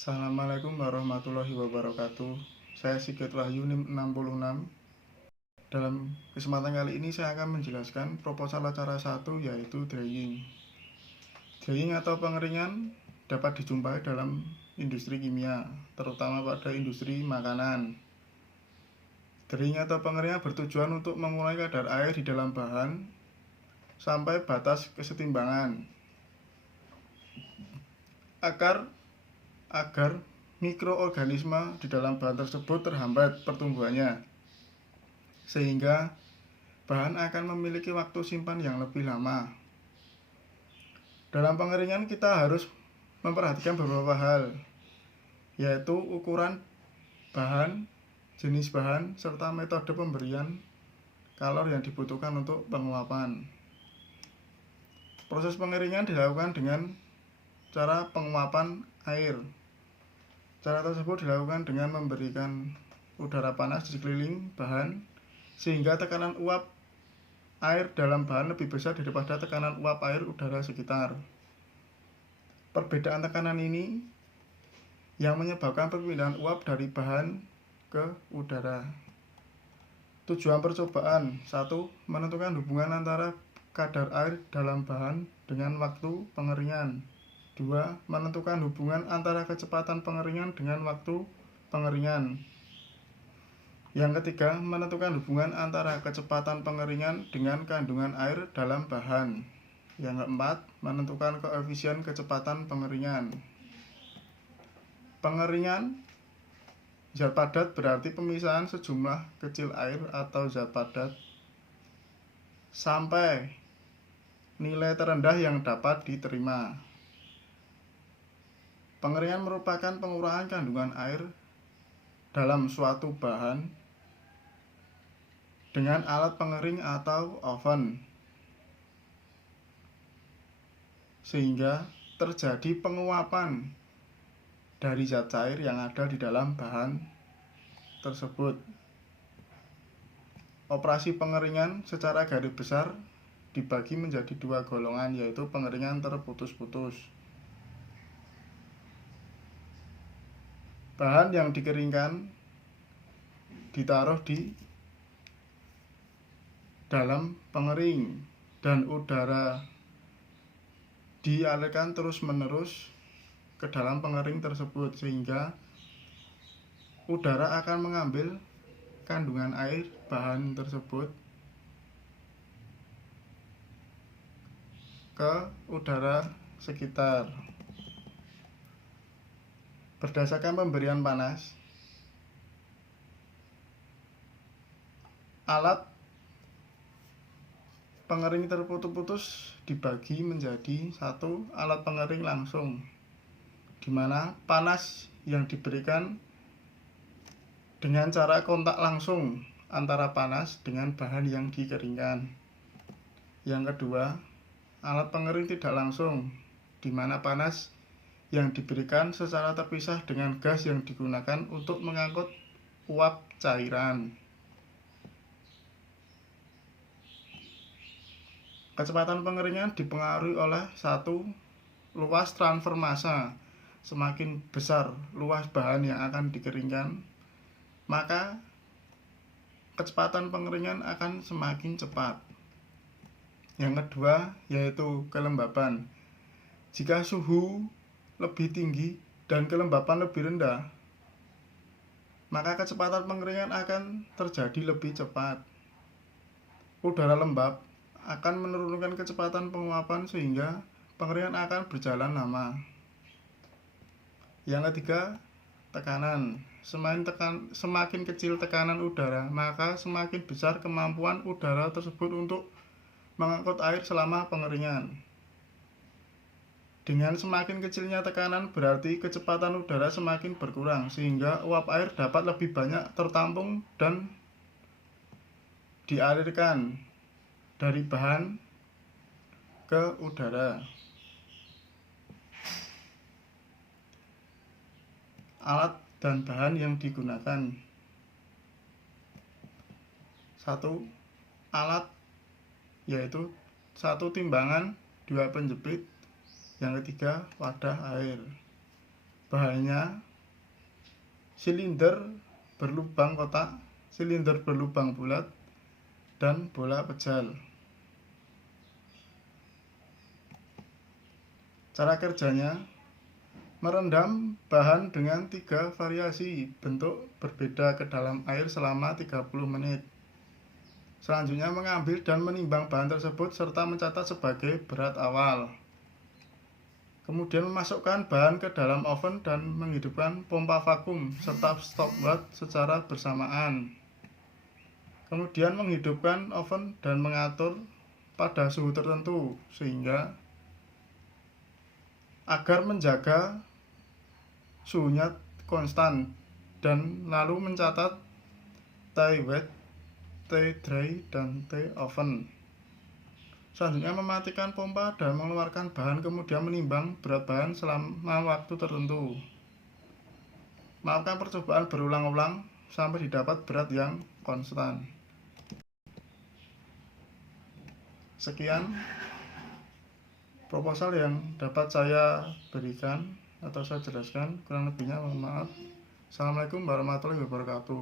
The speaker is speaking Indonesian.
Assalamualaikum warahmatullahi wabarakatuh. Saya Sigit Wahyu NIM 66. Dalam kesempatan kali ini saya akan menjelaskan proposal acara 1 yaitu drying. Drying atau pengeringan dapat dijumpai dalam industri kimia, terutama pada industri makanan. Drying atau pengeringan bertujuan untuk mengurangi kadar air di dalam bahan sampai batas kesetimbangan agar mikroorganisme di dalam bahan tersebut terhambat pertumbuhannya, sehingga bahan akan memiliki waktu simpan yang lebih lama. Dalam pengeringan kita harus memperhatikan beberapa hal, yaitu ukuran bahan, jenis bahan, serta metode pemberian kalor yang dibutuhkan untuk penguapan. Proses pengeringan dilakukan dengan cara penguapan air. Cara tersebut dilakukan dengan memberikan udara panas di sekeliling bahan sehingga tekanan uap air dalam bahan lebih besar daripada tekanan uap air udara sekitar. Perbedaan tekanan ini yang menyebabkan perpindahan uap dari bahan ke udara. Tujuan percobaan: 1. Menentukan hubungan antara kadar air dalam bahan dengan waktu pengeringan. 2. Menentukan hubungan antara kecepatan pengeringan dengan waktu pengeringan. Yang ketiga, menentukan hubungan antara kecepatan pengeringan dengan kandungan air dalam bahan. Yang keempat, menentukan koefisien kecepatan pengeringan. Pengeringan zat padat berarti pemisahan sejumlah kecil air atau zat padat sampai nilai terendah yang dapat diterima. Pengeringan merupakan pengurangan kandungan air dalam suatu bahan dengan alat pengering atau oven, sehingga terjadi penguapan dari zat cair yang ada di dalam bahan tersebut. Operasi pengeringan secara garis besar dibagi menjadi dua golongan, yaitu pengeringan terputus-putus. Bahan yang dikeringkan ditaruh di dalam pengering dan udara dialirkan terus-menerus ke dalam pengering tersebut, sehingga udara akan mengambil kandungan air bahan tersebut ke udara sekitar. Berdasarkan pemberian panas, alat pengering terputus-putus dibagi menjadi 1. Alat pengering langsung, di mana panas yang diberikan dengan cara kontak langsung antara panas dengan bahan yang dikeringkan. Yang kedua, alat pengering tidak langsung, di mana panas yang diberikan secara terpisah dengan gas yang digunakan untuk mengangkut uap cairan. Kecepatan pengeringan dipengaruhi oleh 1. Luas transfer massa. Semakin besar luas bahan yang akan dikeringkan, maka kecepatan pengeringan akan semakin cepat. Yang kedua yaitu kelembaban. Jika suhu lebih tinggi dan kelembapan lebih rendah, maka kecepatan pengeringan akan terjadi lebih cepat. Udara lembab akan menurunkan kecepatan penguapan sehingga pengeringan akan berjalan lama. Yang ketiga, tekanan. Semakin kecil tekanan udara, maka semakin besar kemampuan udara tersebut untuk mengangkut air selama pengeringan. Dengan semakin kecilnya tekanan berarti kecepatan udara semakin berkurang, sehingga uap air dapat lebih banyak tertampung dan dialirkan dari bahan ke udara. Alat dan bahan yang digunakan: 1. Alat yaitu 1 timbangan, 2 penjepit, yang ketiga wadah air. Bahannya silinder berlubang kotak, silinder berlubang bulat, dan bola pejal. Cara kerjanya, merendam bahan dengan 3 variasi bentuk berbeda ke dalam air selama 30 menit. Selanjutnya mengambil dan menimbang bahan tersebut serta mencatat sebagai berat awal. Kemudian memasukkan bahan ke dalam oven dan menghidupkan pompa vakum serta stopwatch secara bersamaan. Kemudian menghidupkan oven dan mengatur pada suhu tertentu sehingga agar menjaga suhunya konstan, dan lalu mencatat T wet, T dry, dan T oven. Selanjutnya mematikan pompa dan mengeluarkan bahan, kemudian menimbang berat bahan selama waktu tertentu. Melakukan percobaan berulang-ulang sampai didapat berat yang konstan. Sekian proposal yang dapat saya berikan atau saya jelaskan, kurang lebihnya mohon maaf. Assalamualaikum warahmatullahi wabarakatuh.